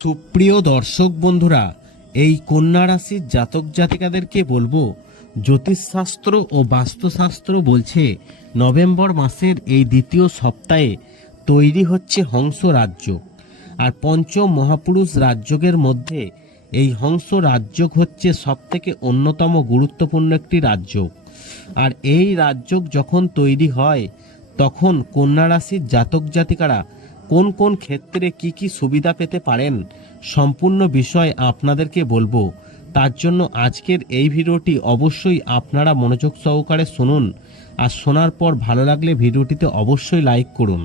সুপ্রিয় দর্শক বন্ধুরা, এই কন্যা রাশির জাতক জাতিকাদেরকে বলব, জ্যোতিষশাস্ত্র ও বাস্তুশাস্ত্র বলছে নভেম্বর মাসের এই দ্বিতীয় সপ্তাহে তৈরি হচ্ছে হংস রাজ্য। আর পঞ্চম মহাপুরুষ রাজ্যের মধ্যে এই হংস রাজ্য হচ্ছে সবথেকে অন্যতম গুরুত্বপূর্ণ একটি রাজ্য। আর এই রাজ্য যখন তৈরি হয়, তখন কন্যা রাশির জাতক জাতিকারা কোন কোন ক্ষেত্রে কি কি সুবিধা পেতে পারেন সম্পূর্ণ বিষয় আপনাদেরকে বলব। তার জন্য আজকের এই ভিডিওটি অবশ্যই আপনারা মনোযোগ সহকারে শুনুন আর শোনার পর ভালো লাগলে ভিডিওটিতে অবশ্যই লাইক করুন।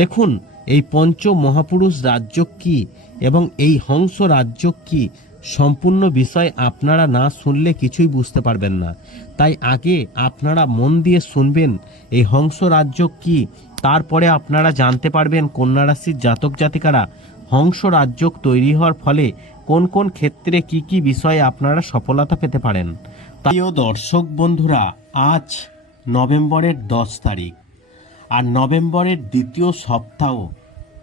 দেখুন, এই পঞ্চ মহাপুরুষ রাজ্য কি এবং এই হংস রাজ্য কি সম্পূর্ণ বিষয় আপনারা না শুনলে কিছুই বুঝতে পারবেন না। তাই আগে আপনারা মন দিয়ে শুনবেন, এই হংস রাজ্য কি তারপরে আপনারা জানতে পারবেন কন্যা রাশির জাতক জাতিকারা হংস রাজ্য তৈরি হওয়ার ফলে কোন কোন ক্ষেত্রে কি কি বিষয়ে আপনারা সফলতা পেতে পারেন। প্রিয় দর্শক বন্ধুরা, আজ নভেম্বরের দশ তারিখ আর নভেম্বরের দ্বিতীয় সপ্তাহ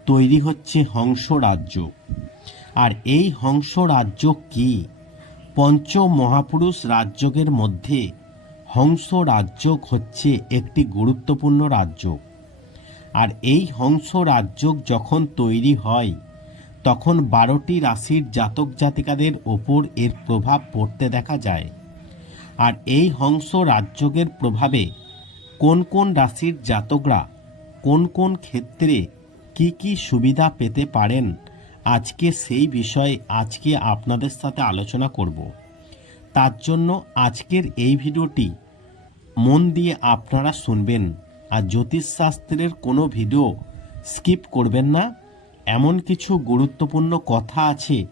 তৈরি হচ্ছে হংস রাজ্য আর এই হংস রাজ্য কি? পঞ্চ মহাপুরুষ রাজ্যের মধ্যে হংস রাজ্য হচ্ছে একটি গুরুত্বপূর্ণ রাজ্য আর এই হংস রাজ্য যখন তৈরি হয়, তখন বারোটি রাশির জাতক জাতিকাদের ওপর এর প্রভাব পড়তে দেখা যায়। আর এই হংস রাজ্যের প্রভাবে কোন কোন রাশির জাতকরা কোন কোন ক্ষেত্রে কি কি সুবিধা পেতে পারেন, আজকে সেই বিষয়ে আজকে আপনাদের সাথে আলোচনা করব। তার জন্য আজকের এই ভিডিওটি মন দিয়ে আপনারা শুনবেন। আর জ্যোতিষশাস্ত্রের কোনো ভিডিও স্কিপ করবেন না। এমন কিছু গুরুত্বপূর্ণ কথা আছে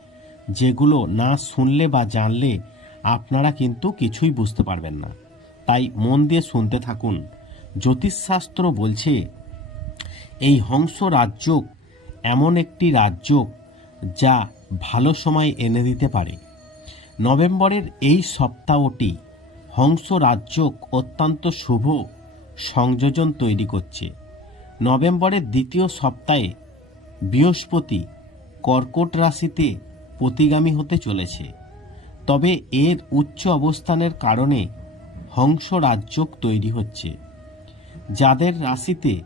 যেগুলো না শুনলে বা জানলে আপনারা কিন্তু কিছুই বুঝতে পারবেন না। তাই মন দিয়ে শুনতে থাকুন। জ্যোতিষশাস্ত্র বলছে, এই হংস রাজ্য এমন একটি রাজ্য যা ভালো সময় এনে দিতে পারে। নভেম্বরের এই সপ্তাহটি হংস রাজ্য অত্যন্ত শুভ সংযোজন তৈরি করছে। নভেম্বরের দ্বিতীয় সপ্তাহে বৃহস্পতি কর্কট রাশিতে প্রতিগামী হতে চলেছে। তবে এর উচ্চ অবস্থানের কারণে হংস রাজ্য তৈরি হচ্ছে। যাদের রাশিতে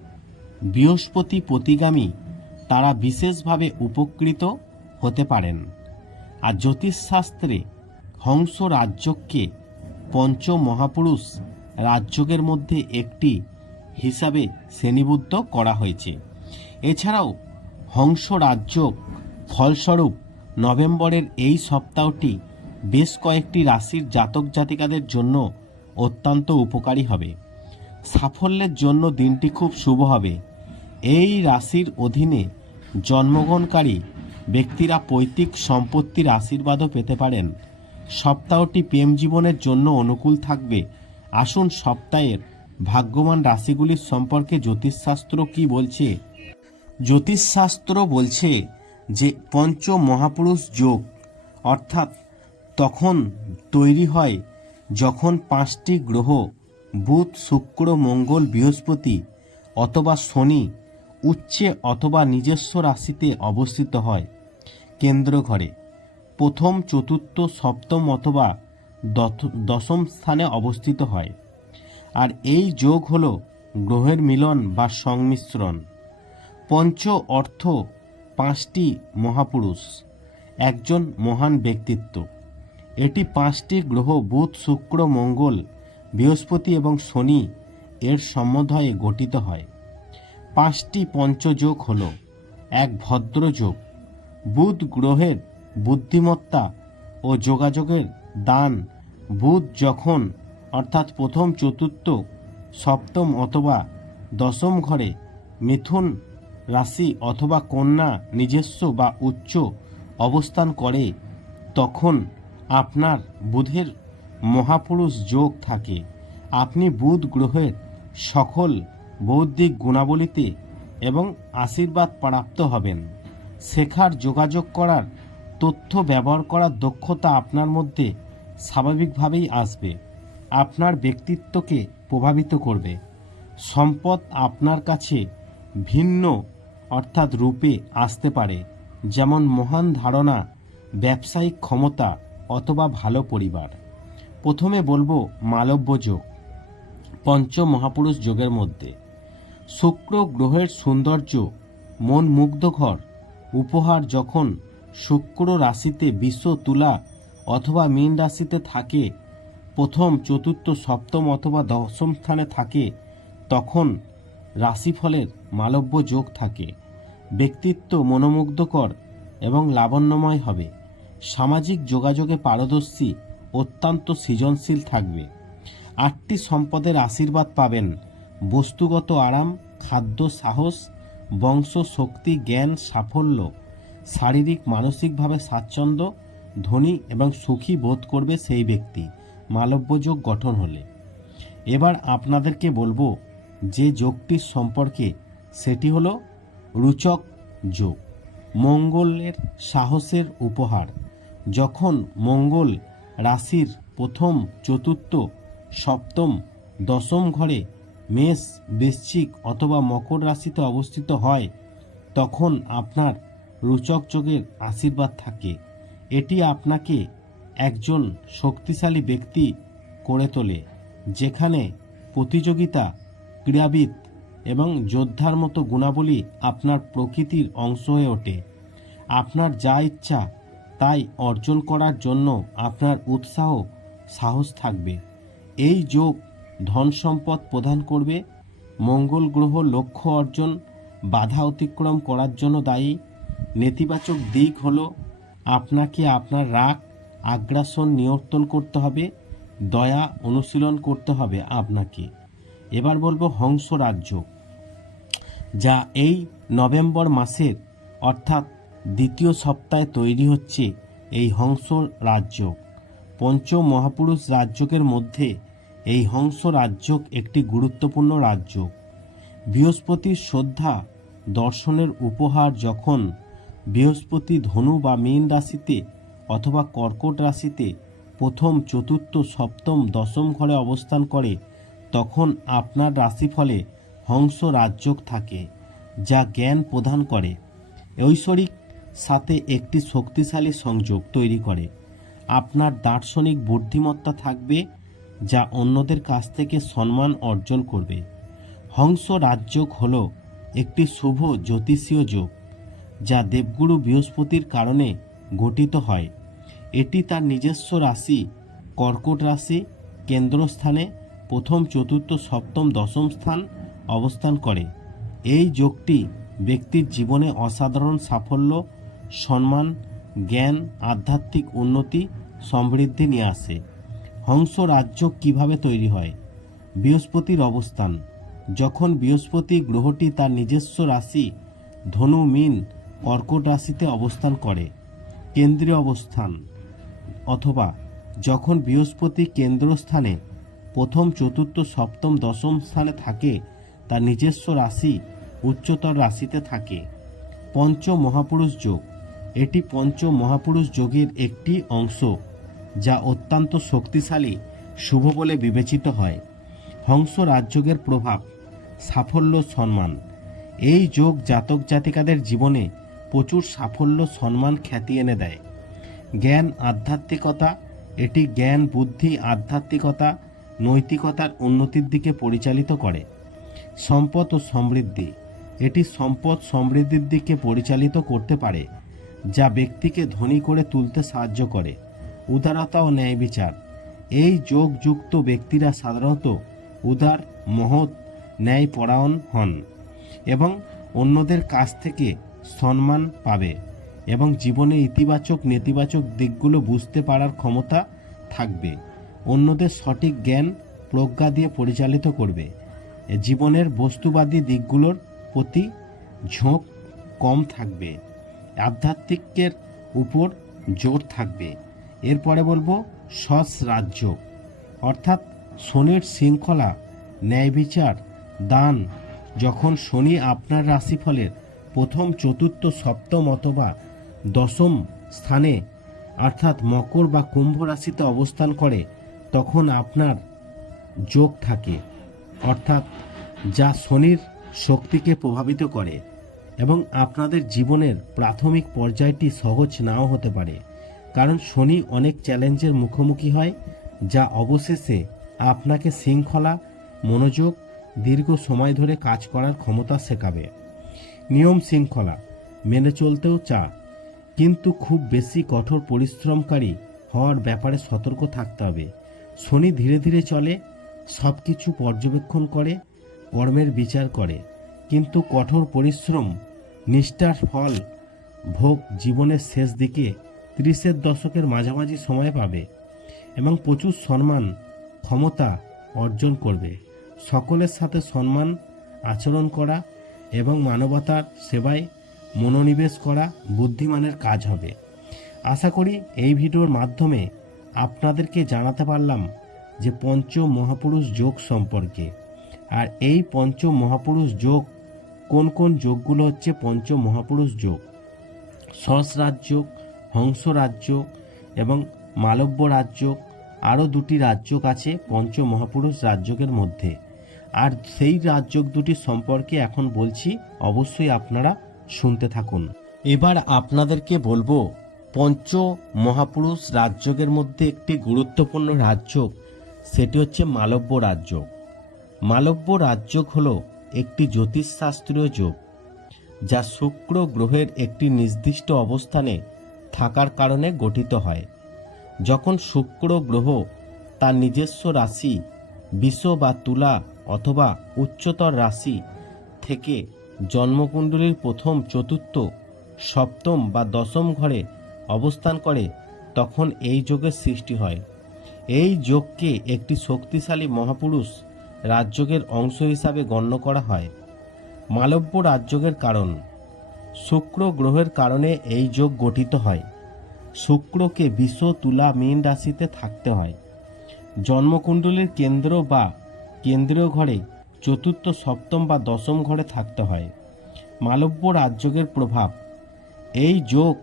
বৃহস্পতি প্রতিগামী, তারা বিশেষভাবে উপকৃত হতে পারেন। আর জ্যোতিষশাস্ত্রে হংস রাজ্যকে পঞ্চ মহাপুরুষ রাজ্যের মধ্যে একটি হিসাবে শ্রেণীবদ্ধ করা হয়েছে। এছাড়াও হংস রাজ্য ফলস্বরূপ নভেম্বরের এই সপ্তাহটি বেশ কয়েকটি রাশির জাতক জাতিকাদের জন্য অত্যন্ত উপকারী হবে। সাফল্যের জন্য দিনটি খুব শুভ হবে। এই রাশির অধীনে জন্মগ্রহণকারী ব্যক্তিরা পৈতৃক সম্পত্তির আশীর্বাদও পেতে পারেন। সপ্তাহটি প্রেম জীবনের জন্য অনুকূল থাকবে আসুন সপ্তাহের ভাগ্যবান রাশিগুলির সম্পর্কে জ্যোতিষশাস্ত্র কি বলছে? জ্যোতিষশাস্ত্র বলছে যে পঞ্চ মহাপুরুষ যোগ, অর্থাৎ তখন তৈরি হয় যখন পাঁচটি গ্রহ, বুধ, শুক্র, মঙ্গল, বৃহস্পতি অথবা শনি উচ্চে অথবা নিজস্ব রাশিতে অবস্থিত হয়। কেন্দ্র ঘরে প্রথম, চতুর্থ, সপ্তম অথবা দশম স্থানে অবস্থিত হয়। আর এই যোগ হল গ্রহের মিলন বা সংমিশ্রণ। পঞ্চ অর্থ পাঁচটি মহাপুরুষ, একজন মহান ব্যক্তিত্ব। এটি পাঁচটি গ্রহ বুধ, শুক্র, মঙ্গল, বৃহস্পতি এবং শনি এর সমন্বয়ে গঠিত হয়। পাঁচটি পঞ্চযোগ হল এক ভদ্রযোগ, বুধ গ্রহের বুদ্ধিমত্তা ও যোগাযোগের দান বুধ যখন, অর্থাৎ প্রথম চতুর্থ, সপ্তম অথবা দশম ঘরে মিথুন রাশি অথবা কন্যা নিজস্ব বা উচ্চ অবস্থান করে, তখন আপনার বুধের মহাপুরুষ যোগ থাকে। আপনি বুধ গ্রহের সকল বৌদ্ধিক গুণাবলীতে এবং আশীর্বাদ প্রাপ্ত হবেন। শেখার যোগাযোগ করার, তথ্য ব্যবহার করার দক্ষতা আপনার মধ্যে স্বাভাবিকভাবেই আসবে। আপনার ব্যক্তিত্বকে প্রভাবিত করবে। সম্পদ আপনার কাছে ভিন্ন অর্থাৎ রূপে আসতে পারে। যেমন মহান ধারণা, ব্যবসায়িক ক্ষমতা অথবা ভালো পরিবার। প্রথমে বলব মালব্য যোগ পঞ্চ মহাপুরুষ যোগের মধ্যে। শুক্র গ্রহের সৌন্দর্য, মন মুগ্ধকর। উপহার যখন শুক্র রাশিতে বিশ্ব তুলা অথবা মীন রাশিতে থাকে, প্রথম, চতুর্থ, সপ্তম অথবা দশম স্থানে থাকে, তখন রাশিফলের মালব্য যোগ থাকে। ব্যক্তিত্ব মনোমুগ্ধকর এবং লাবণ্যময় হবে। সামাজিক যোগাযোগে পারদর্শী, অত্যন্ত সৃজনশীল থাকবে। আটটি সম্পদের আশীর্বাদ পাবেন। বস্তুগত আরাম, খাদ্য সাহস, বংশ শক্তি, জ্ঞান, সাফল্য, শারীরিক, মানসিকভাবে স্বাচ্ছন্দ্য ধনী এবং সুখী বোধ করবে সেই ব্যক্তি। মালব্যযোগ গঠন হলে। এবার আপনাদেরকে বলব, যে যোগটির সম্পর্কে, সেটি হলো রুচক যোগ। মঙ্গলের সাহসের উপহার। যখন মঙ্গল রাশির প্রথম, চতুর্থ, সপ্তম, দশম ঘরে মেষ, বৃশ্চিক অথবা মকর রাশিতে অবস্থিত হয়, তখন আপনার রুচক যোগের আশীর্বাদ থাকে। এটি আপনাকে একজন শক্তিশালী ব্যক্তি করে তোলে, যেখানে প্রতিযোগিতা, ক্রীড়াবিদ এবং যোদ্ধার মতো গুণাবলী আপনার প্রকৃতির অংশ হয়ে ওঠে। আপনার যা ইচ্ছা তাই অর্জন করার জন্য আপনার উৎসাহ, সাহস থাকবে। এই যোগ ধন সম্পদ প্রদান করবে, মঙ্গল গ্রহ লক্ষ্য অর্জন, বাধা অতিক্রম করার জন্য দায়ী, নেতিবাচক দিক হলো আপনাকে আপনার রাগ, আগ্রাসন নিয়ন্ত্রণ করতে হবে, দয়া অনুশীলন করতে হবে আপনাকে। এবার বলব হংস রাজ্য, যা এই নভেম্বর মাসের, অর্থাৎ দ্বিতীয় সপ্তাহে তৈরি হচ্ছে এই হংস রাজ্য। পঞ্চ মহাপুরুষ রাজ্যকের মধ্যে এই হংস রাজ্য একটি গুরুত্বপূর্ণ রাজ্য। বৃহস্পতির শ্রদ্ধা দর্শনের উপহার যখন বৃহস্পতি ধনু বা মীন রাশিতে অথবা কর্কট রাশিতে প্রথম, চতুর্থ, সপ্তম, দশম ঘরে অবস্থান করে, তখন আপনার রাশিফলে হংস রাজযোগ থাকে, যা জ্ঞান প্রদান করে। ঐশ্বরিক সাথে একটি শক্তিশালী সংযোগ তৈরি করে। আপনার দার্শনিক বুদ্ধিমত্তা থাকবে, যা অন্যদের কাছ থেকে সম্মান অর্জন করবে। হংস রাজযোগ হল একটি শুভ জ্যোতিষীয় যোগ। যা দেবগুরু বৃহস্পতির কারণে গঠিত হয়। এটি তার নিজস্ব রাশি, কর্কট রাশি, কেন্দ্রস্থানে প্রথম, চতুর্থ, সপ্তম, দশম স্থান অবস্থান করে। এই যোগটি ব্যক্তির জীবনে অসাধারণ সাফল্য, সম্মান, জ্ঞান, আধ্যাত্মিক উন্নতি, সমৃদ্ধি নিয়ে আসে। হংস রাজ্য কীভাবে তৈরি হয়? বৃহস্পতির অবস্থান। যখন বৃহস্পতি গ্রহটি তার নিজস্ব রাশি, ধনু, মিন কর্কট রাশিতে অবস্থান করে, কেন্দ্রীয় অবস্থান, অথবা যখন বৃহস্পতি কেন্দ্রস্থানে প্রথম, চতুর্থ, সপ্তম, দশম স্থানে থাকে, তার নিজস্ব রাশি উচ্চতর রাশিতে থাকে। পঞ্চ মহাপুরুষ যোগ। এটি পঞ্চ মহাপুরুষ যোগের একটি অংশ, যা অত্যন্ত শক্তিশালী, শুভ বলে বিবেচিত হয়। হংস রাজযোগের প্রভাব, সাফল্য, সম্মান। এই যোগ জাতক জাতিকাদের জীবনে প্রচুর সাফল্য, সম্মান, খ্যাতি এনে দেয়। জ্ঞান, আধ্যাত্মিকতা, এটি জ্ঞান, বুদ্ধি, আধ্যাত্মিকতা, নৈতিকতার উন্নতির দিকে পরিচালিত করে। সম্পদ ও সমৃদ্ধি, এটি সম্পদ, সমৃদ্ধির দিকে পরিচালিত করতে পারে, যা ব্যক্তিকে ধনী করে তুলতে সাহায্য করে। উদারতা ও ন্যায় বিচার, এই যোগযুক্ত ব্যক্তিরা সাধারণত উদার, মহৎ, ন্যায়পরায়ণ হন এবং অন্যদের কাছ থেকে সম্মান পাবে এবং জীবনে ইতিবাচক, নেতিবাচক দিকগুলো বুঝতে পারার ক্ষমতা থাকবে। অন্যদের সঠিক জ্ঞান, প্রজ্ঞা দিয়ে পরিচালিত করবে। জীবনের বস্তুবাদী দিকগুলোর প্রতি ঝোঁক কম থাকবে। আধ্যাত্মিকের উপর জোর থাকবে। এরপরে বলব সৎ রাজ্য অর্থাৎ শনির শৃঙ্খলা, ন্যায় বিচার, দান। যখন শনি আপনার রাশিফলের প্রথম, চতুর্থ, সপ্তম অথবা দশম স্থানে, অর্থাৎ মকর বা কুম্ভ রাশিতে অবস্থান করে, তখন আপনার যোগ থাকে, অর্থাৎ যা শনির শক্তিকে প্রভাবিত করে এবং আপনাদের জীবনের প্রাথমিক পর্যায়টি সহজ নাও হতে পারে। কারণ শনি অনেক চ্যালেঞ্জের মুখোমুখি হয়, যা অবশেষে আপনাকে শৃঙ্খলা, মনোযোগ, দীর্ঘ সময় ধরে কাজ করার ক্ষমতা শেখাবে। নিয়ম শৃঙ্খলা, মেনে চলতেও চা। কিন্তু খুব বেশি কঠোর পরিশ্রমকারী হওয়ার ব্যাপারে সতর্ক থাকতে হবে। শনি ধীরে ধীরে চলে সব কিছু পর্যবেক্ষণ করে, কর্মের বিচার করে। কিন্তু কঠোর পরিশ্রম, নিষ্ঠার ফল ভোগ জীবনের শেষ দিকে ত্রিশের দশকের মাঝামাঝি সময় পাবে এবং প্রচুর সম্মান, ক্ষমতা অর্জন করবে। সকলের সাথে সম্মান, আচরণ করা এবং মানবতার সেবায় মনোনিবেশ করা বুদ্ধিমানের কাজ হবে। আশা করি এই ভিডিওর মাধ্যমে আপনাদেরকে জানাতে পারলাম যে পঞ্চ মহাপুরুষ যোগ সম্পর্কে। আর এই পঞ্চ মহাপুরুষ যোগ, কোন কোন যোগগুলো হচ্ছে পঞ্চ মহাপুরুষ যোগ সহস্রাজ যোগ, হংস রাজ্য এবং মালব্য রাজ্য আরও দুটি রাজ্যক আছে পঞ্চ মহাপুরুষ রাজ্যকের মধ্যে। আর সেই রাজ্যক দুটি সম্পর্কে এখন বলছি, অবশ্যই আপনারা শুনতে থাকুন। এবার আপনাদেরকে বলব, পঞ্চ মহাপুরুষ রাজ্যকের মধ্যে একটি গুরুত্বপূর্ণ রাজ্যক সেটি হচ্ছে মালব্য রাজ্য মালব্য রাজ্যক হল একটি জ্যোতিষশাস্ত্রীয় যোগ, যা শুক্র গ্রহের একটি নির্দিষ্ট অবস্থানে থাকার কারণে গঠিত হয়। যখন শুক্র গ্রহ তার নিজস্ব রাশি বিষ বা তুলা অথবা উচ্চতর রাশি থেকে জন্মকুণ্ডলীর প্রথম চতুর্থ, সপ্তম বা দশম ঘরে অবস্থান করে, তখন এই যোগের সৃষ্টি হয়। এই যোগকে একটি শক্তিশালী মহাপুরুষ রাজযোগের অংশ হিসাবে গণ্য করা হয়। মালব্য রাজযোগের কারণ। শুক্র গ্রহের কারণে এই যোগ গঠিত হয়। শুক্রকে বিষ তুলা মীন রাশিতে থাকতে হয়। জন্মকুণ্ডলীর কেন্দ্র বা কেন্দ্রীয় ঘরে চতুর্থ, সপ্তম বা দশম ঘরে থাকতে হয়। মালব্য রাজযোগের প্রভাব। এই যোগ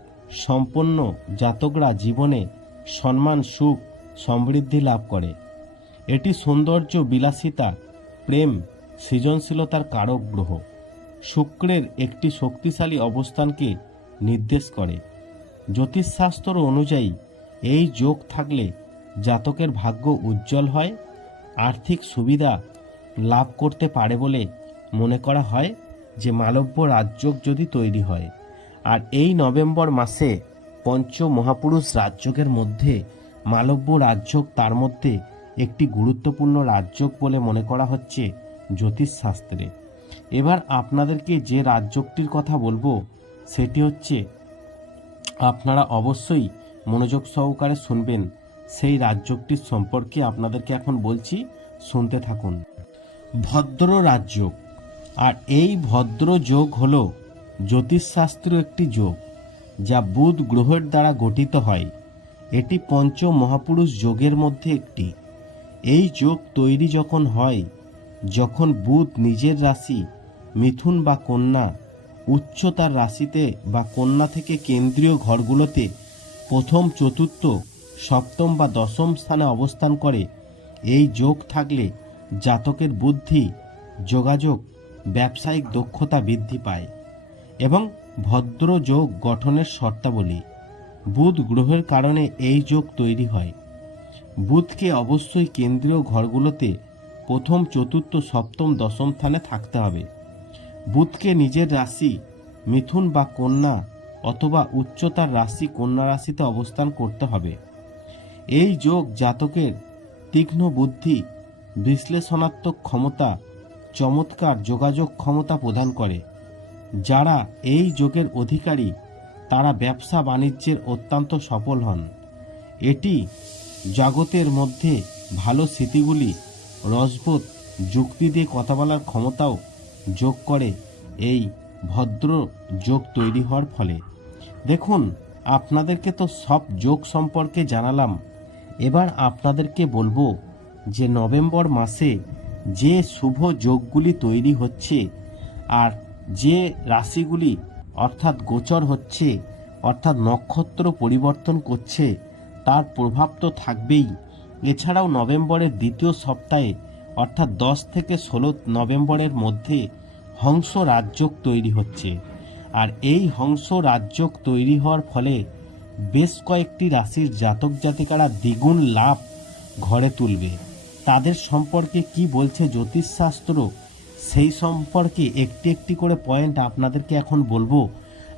সম্পন্ন জাতকরা জীবনে সম্মান, সুখ, সমৃদ্ধি লাভ করে। এটি সৌন্দর্য, বিলাসিতা, প্রেম, সৃজনশীলতার কারক গ্রহ। শুক্রের একটি শক্তিশালী অবস্থানকে নির্দেশ করে। জ্যোতিষশাস্ত্র অনুযায়ী এই যোগ থাকলে জাতকের ভাগ্য উজ্জ্বল হয় আর্থিক সুবিধা লাভ করতে পারে বলে মনে করা হয় যে মালব্য রাজযোগ যদি তৈরি হয়। আর এই নভেম্বর মাসে পঞ্চ মহাপুরুষ রাজযোগের মধ্যে মালব্য রাজযোগ তার মধ্যে একটি গুরুত্বপূর্ণ রাজযোগ বলে মনে করা হচ্ছে জ্যোতিষশাস্ত্রে। এবার আপনাদেরকে যে রাজযোগটির কথা বলব, সেটি হচ্ছে আপনারা অবশ্যই মনোযোগ সহকারে শুনবেন। সেই রাজযোগটির সম্পর্কে আপনাদেরকে এখন বলছি, শুনতে থাকুন। ভদ্র রাজযোগ। আর এই ভদ্র যোগ হল জ্যোতিষশাস্ত্র একটি যোগ, যা বুধ গ্রহের দ্বারা গঠিত হয়। এটি পঞ্চ মহাপুরুষ যোগের মধ্যে একটি। এই যোগ তৈরি যখন হয়, যখন বুধ নিজের রাশি, মিথুন বা কন্যা উচ্চতার রাশিতে বা কন্যা থেকে কেন্দ্রীয় ঘরগুলোতে প্রথম চতুর্থ সপ্তম বা দশম স্থানে অবস্থান করে। এই যোগ থাকলে জাতকের বুদ্ধি, যোগাযোগ, ব্যবসায়িক দক্ষতা বৃদ্ধি পায় এবং ভদ্র যোগ গঠনের শর্তাবলী। বুধ গ্রহের কারণে এই যোগ তৈরি হয়। বুধকে অবশ্যই কেন্দ্রীয় ঘরগুলোতে প্রথম, চতুর্থ, সপ্তম, দশম স্থানে থাকতে হবে। বুধকে নিজের রাশি মিথুন বা কন্যা অথবা উচ্চতার রাশি কন্যা রাশিতে অবস্থান করতে হবে। এই যোগ জাতকের তীক্ষ্ণ বুদ্ধি, বিশ্লেষণাত্মক ক্ষমতা, চমৎকার যোগাযোগ ক্ষমতা প্রদান করে, যারা এই যোগের অধিকারী, তারা ব্যবসা বাণিজ্যের অত্যন্ত সফল হন। এটি জগতের মধ্যে ভালো স্মৃতিগুলি, রসবোধ, যুক্তি দিয়ে কথা বলার ক্ষমতাও যোগ করে এই ভদ্র যোগ তৈরি হওয়ার ফলে। দেখুন, আপনাদেরকে তো সব যোগ সম্পর্কে জানালাম। এবার আপনাদেরকে বলব যে নভেম্বর মাসে যে শুভ যোগগুলি তৈরি হচ্ছে আর যে রাশিগুলি অর্থাৎ গোচর হচ্ছে, অর্থাৎ নক্ষত্র পরিবর্তন করছে, তার প্রভাব তো থাকবেই। এছাড়াও নভেম্বরের দ্বিতীয় সপ্তাহে, অর্থাৎ দশ থেকে ষোলো নভেম্বরের মধ্যে হংস রাজযোগ তৈরি হচ্ছে। আর এই হংস রাজ্য তৈরি হওয়ার ফলে বেশ কয়েকটি রাশির জাতক জাতিকারা দ্বিগুণ লাভ ঘরে তুলবে। তাদের সম্পর্কে কি বলছে জ্যোতিষশাস্ত্র? সেই সম্পর্কে একটি একটি করে পয়েন্ট আপনাদেরকে এখন বলব।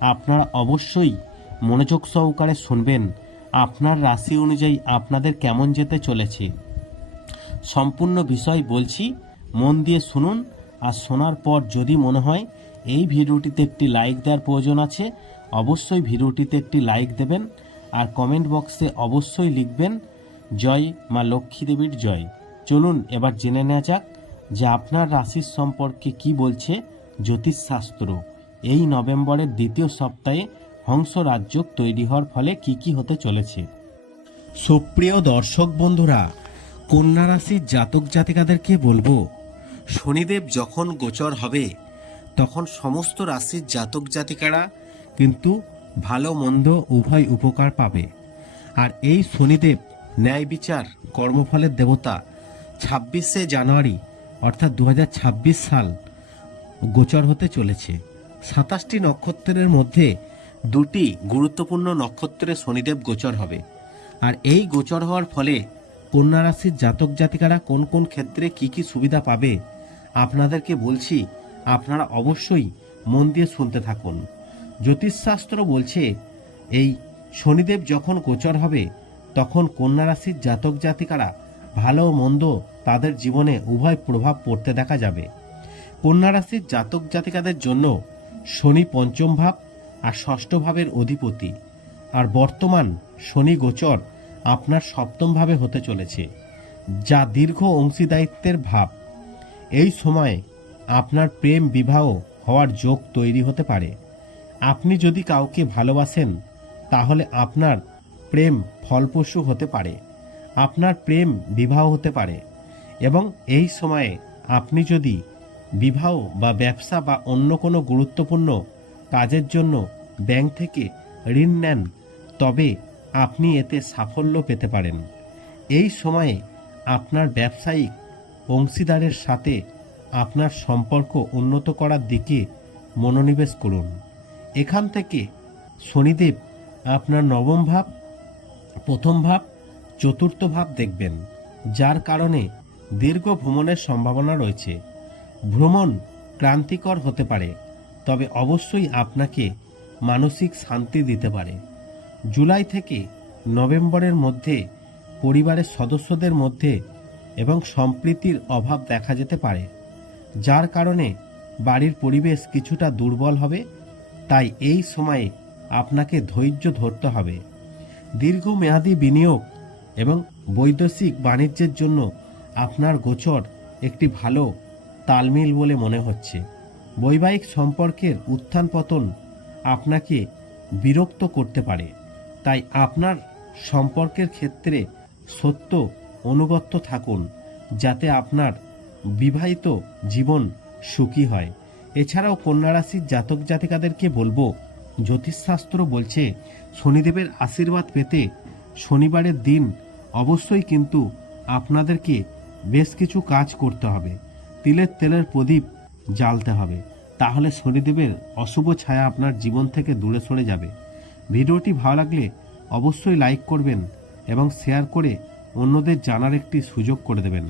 আপনারা অবশ্যই মনোযোগ সহকারে শুনবেন। আপনার রাশি অনুযায়ী আপনাদের কেমন যেতে চলেছে। সম্পূর্ণ বিষয় বলছি, মন দিয়ে শুনুন আর শোনার পর যদি মনে হয় এই ভিডিওটিতে একটি লাইক দেওয়ার প্রয়োজন আছে অবশ্যই ভিডিওটিতে একটি লাইক দেবেন আর কমেন্ট বক্সে অবশ্যই লিখবেন, জয় মা লক্ষ্মী দেবীর জয়। চলুন এবার জেনে নেওয়া যাক যে আপনার রাশির সম্পর্কে কি বলছে জ্যোতিষশাস্ত্র। এই নভেম্বরের দ্বিতীয় সপ্তাহে হংস রাজ্য তৈরি হওয়ার ফলে কি কি হতে চলেছে? সুপ্রিয় দর্শক বন্ধুরা, কন্যা রাশির জাতক জাতিকাদেরকে বলব, শনিদেব যখন গোচর হবে, তখন সমস্ত রাশির জাতক জাতিকারা কিন্তু ভালো মন্দ উভয় উপকার পাবে। আর এই শনিদেব ন্যায় বিচার কর্মফলের দেবতা ছাব্বিশে জানুয়ারি, অর্থাৎ দু হাজার ছাব্বিশ সাল গোচর হতে চলেছে। সাতাশটি নক্ষত্রের মধ্যে দুটি গুরুত্বপূর্ণ নক্ষত্রে শনিদেব গোচর হবে। আর এই গোচর হওয়ার ফলে কন্যা রাশির জাতক জাতিকারা কোন কোন ক্ষেত্রে কি কি সুবিধা পাবে, আপনাদেরকে বলছি, আপনারা অবশ্যই মন দিয়ে শুনতে থাকুন। জ্যোতিষশাস্ত্র বলছে, এই শনিদেব যখন গোচর হবে, তখন কন্যা রাশির জাতক জাতিকারা ভালো মন্দ তাদের জীবনে উভয় প্রভাব পড়তে দেখা যাবে। কন্যা রাশির জাতক জাতিকাদের জন্য শনি পঞ্চম ভাব আর ষষ্ঠ ভাবের অধিপতি। আর বর্তমান শনি গোচর আপনার সপ্তম ভাবে হতে চলেছে, যা দীর্ঘ অংশীদায়িত্বের ভাব। এই সময়ে আপনার প্রেম বিবাহ হওয়ার যোগ তৈরি হতে পারে। আপনি যদি কাউকে ভালোবাসেন, তাহলে আপনার প্রেম ফলপ্রসূ হতে পারে। আপনার প্রেম বিবাহ হতে পারে। এবং এই সময়ে আপনি যদি বিবাহ বা ব্যবসা বা অন্য কোনো গুরুত্বপূর্ণ কাজের জন্য ব্যাংক থেকে ঋণ নেন, তবে আপনি এতে সাফল্য পেতে পারেন। এই সময়ে আপনার ব্যবসায়িক অংশীদারের সাথে আপনার সম্পর্ক উন্নত করার দিকে মনোনিবেশ করুন। এখান থেকে শনিদেব আপনার নবম ভাব, প্রথম ভাব, চতুর্থ ভাব দেখবেন, যার কারণে দীর্ঘ ভ্রমণের সম্ভাবনা রয়েছে। ভ্রমণ ক্লান্তিকর হতে পারে, তবে অবশ্যই আপনাকে মানসিক শান্তি দিতে পারে। জুলাই থেকে নভেম্বরের মধ্যে পরিবারের সদস্যদের মধ্যে এবং সম্প্রীতির অভাব দেখা যেতে পারে, যার কারণে বাড়ির পরিবেশ কিছুটা দুর্বল হবে তাই এই সময়ে আপনাকে ধৈর্য ধরতে হবে। দীর্ঘমেয়াদী বিনিয়োগ এবং বৈদেশিক বাণিজ্যের জন্য আপনার গোচর একটি ভালো তালমিল বলে মনে হচ্ছে। বৈবাহিক সম্পর্কের উত্থান পতন আপনাকে বিরক্ত করতে পারে। তাই আপনার সম্পর্কের ক্ষেত্রে সত্য অনুগত্য থাকুন, যাতে আপনার বিবাহিত জীবন সুখী হয়। এছাড়াও কন্যা রাশির জাতক জাতিকাদেরকে বলব, জ্যোতিষশাস্ত্র বলছে, শনিদেবের আশীর্বাদ পেতে শনিবারের দিন অবশ্যই কিন্তু আপনাদেরকে বেশ কিছু কাজ করতে হবে। তিলের তেলের প্রদীপ জ্বালতে হবে। তাহলে শনিদেবের অশুভ ছায়া আপনার জীবন থেকে দূরে সরে যাবে। ভিডিওটি ভালো লাগলে অবশ্যই লাইক করবেন এবং শেয়ার করে অন্যদের জানার একটি সুযোগ করে দেবেন।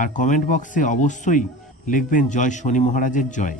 আর কমেন্ট বক্সে অবশ্যই লিখবেন, জয় শনি মহারাজের জয়।